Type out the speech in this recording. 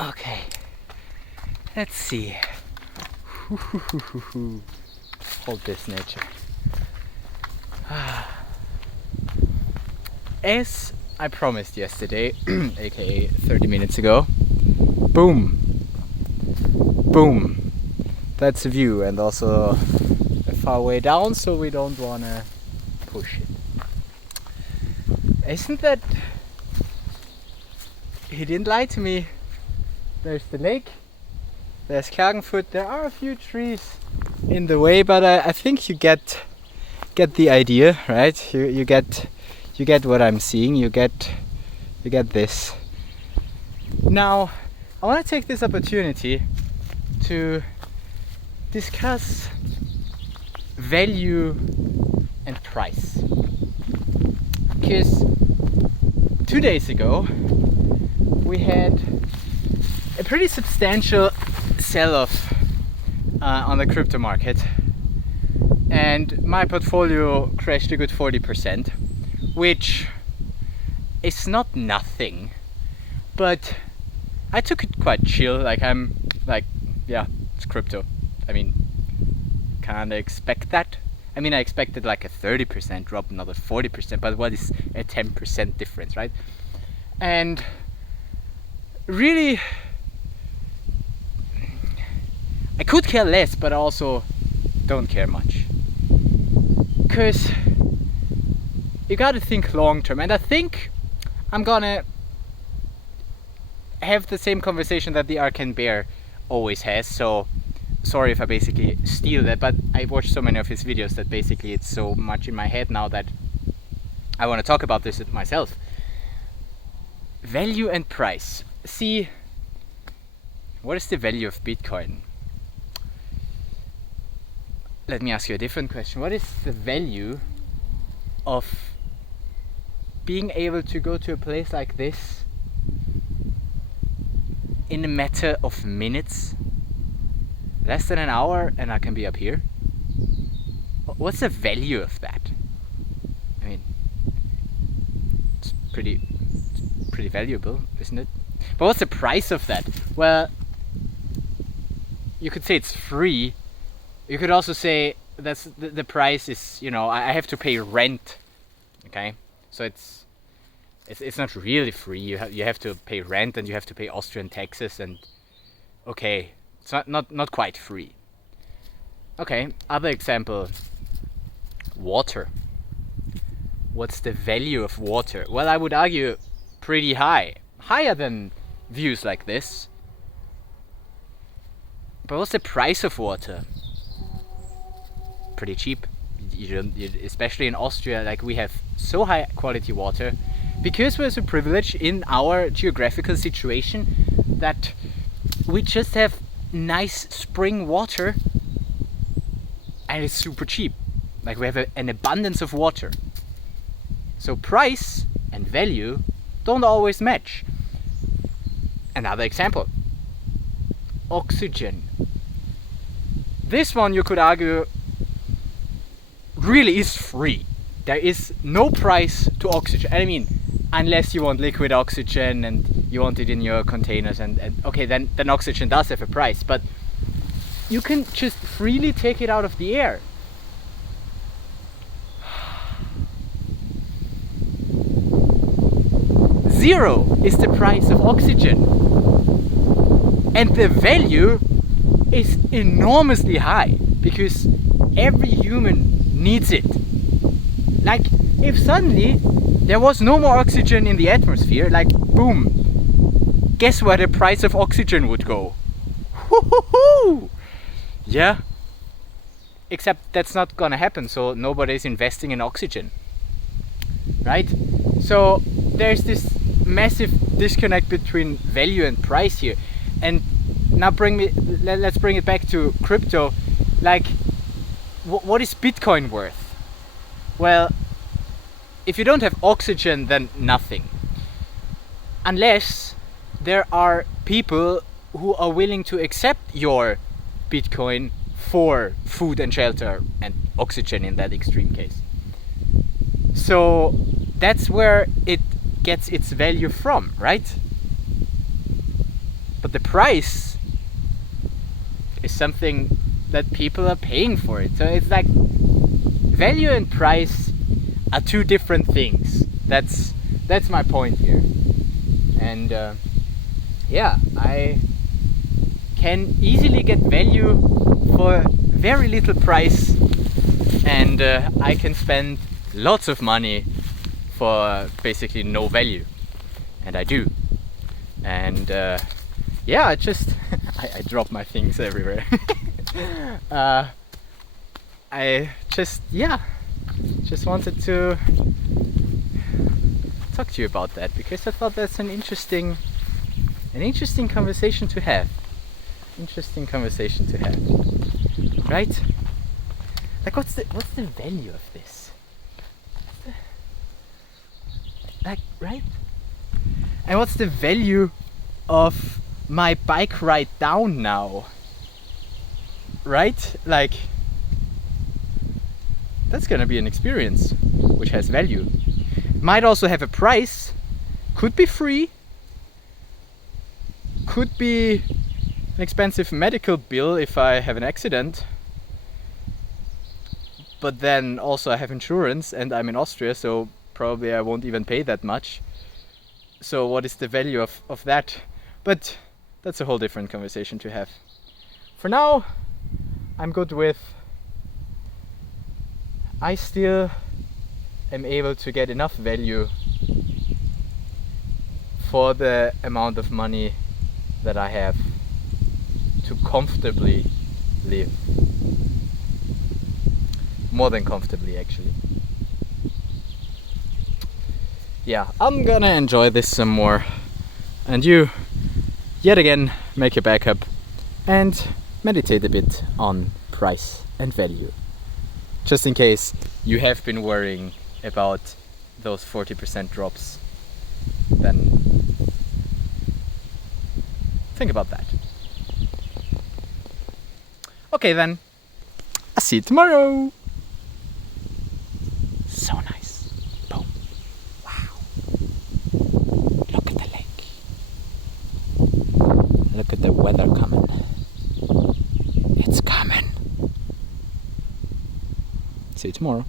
Okay, let's see. Hold this, nature. As I promised yesterday, aka 30 minutes ago, boom, boom. That's a view, and also a far way down, so we don't wanna push it. Isn't that... He didn't lie to me. There's the lake, there's Klagenfurt, there are a few trees in the way, but I think you get the idea, right? You get what I'm seeing, you get this. Now, I want to take this opportunity to discuss value and price. Because 2 days ago we had a pretty substantial sell-off on the crypto market, and my portfolio crashed a good 40%, which is not nothing, but I took it quite chill. Like, I'm like, yeah, it's crypto. I mean, can't expect that. I mean, I expected like a 30% drop, not a 40%, but what is a 10% difference, right? And really, I could care less, but I also don't care much. Because you gotta think long term, and I think I'm gonna have the same conversation that the Arcane Bear always has. So sorry if I basically steal that, but I watched so many of his videos that basically it's so much in my head now that I want to talk about this myself. Value and price. See, what is the value of Bitcoin? Let me ask you a different question. What is the value of being able to go to a place like this in a matter of minutes? Less than an hour and I can be up here? What's the value of that? I mean, it's pretty valuable, isn't it? But what's the price of that? Well, you could say it's free. You could also say that's the price is, you know, I have to pay rent. Okay, so it's not really free. You have to pay rent, and you have to pay Austrian taxes, and okay, it's not quite free. Okay, other example, water. What's the value of water? Well, I would argue pretty high, higher than views like this. But what's the price of water? Pretty cheap. Especially in Austria, like, we have so high quality water because we're so privileged in our geographical situation that we just have nice spring water and it's super cheap. Like, we have an abundance of water. So price and value don't always match. Another example, oxygen. This one, you could argue, really is free. There is no price to oxygen. I mean, unless you want liquid oxygen and you want it in your containers, and okay, then oxygen does have a price, but you can just freely take it out of the air. Zero is the price of oxygen, and the value is enormously high because every human needs it. Like, if suddenly there was no more oxygen in the atmosphere, like, boom, guess where the price of oxygen would go? Woo-hoo-hoo! Yeah, except that's not gonna happen, so nobody's investing in oxygen, right? So there's this massive disconnect between value and price here. And now let's bring it back to crypto. Like, what is Bitcoin worth? Well, if you don't have oxygen, then nothing. Unless there are people who are willing to accept your Bitcoin for food and shelter and oxygen in that extreme case. So that's where it gets its value from, right? But But the price is something that people are paying for it. So it's like value and price are two different things. That's my point here. And yeah, I can easily get value for very little price, and I can spend lots of money for basically no value, and I do. And yeah, I just I drop my things everywhere. I just wanted to talk to you about that, because I thought that's an interesting conversation to have. Right? Like, what's the value of this? Like, right? And what's the value of my bike ride down now? Right? Like, that's gonna be an experience which has value. It might also have a price. Could be free. Could be an expensive medical bill if I have an accident. But then also I have insurance and I'm in Austria, so probably I won't even pay that much. So what is the value of that? But that's a whole different conversation to have. For now, I'm good with I still am able to get enough value for the amount of money that I have to comfortably live. More than comfortably, actually. Yeah, I'm gonna enjoy this some more, and you, yet again, make a backup and meditate a bit on price and value. Just in case you have been worrying about those 40% drops, then think about that. Okay then, I'll see you tomorrow. So nice. Boom. Wow. Look at the lake. Look at the weather coming. It's coming. See you tomorrow.